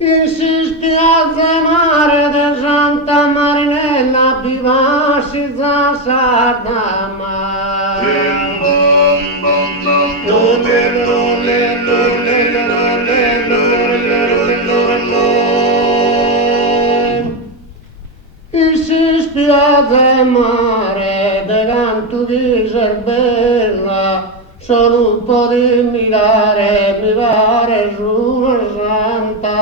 in spiaggia mare de Santa Marinella vivassi za Sardama. Si spiaggia mare de canto di Serbella, solo un po' di mirare mi pare su una santa.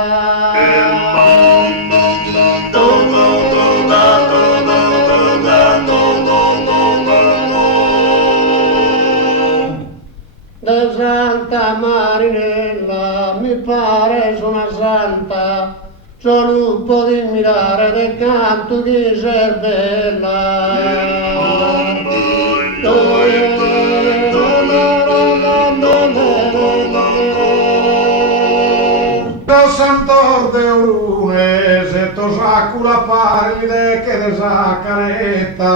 De Santa Marinella mi pare su una santa, solo un po' di mirare del canto di Serbella. Del Santor de Orune, se to sacula paride che de sacaretta.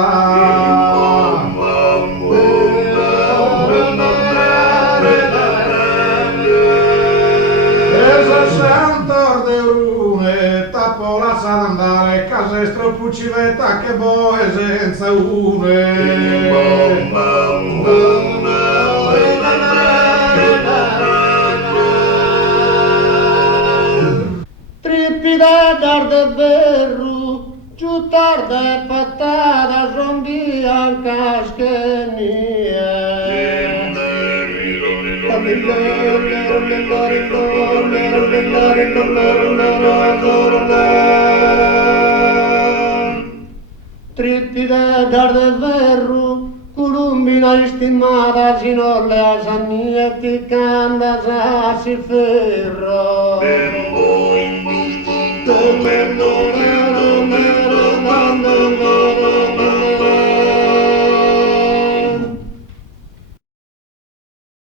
Santor de Orune, tappo la sa d'andare, casestro puccivetta che boe senza Tripida dar de verru, giù tarda e patata, son bianca Tripida dar de verru, culumbina istimata, sinolle a samietti canda sa si ferro. Mero, mero, mero, mero, mero, mero, mero,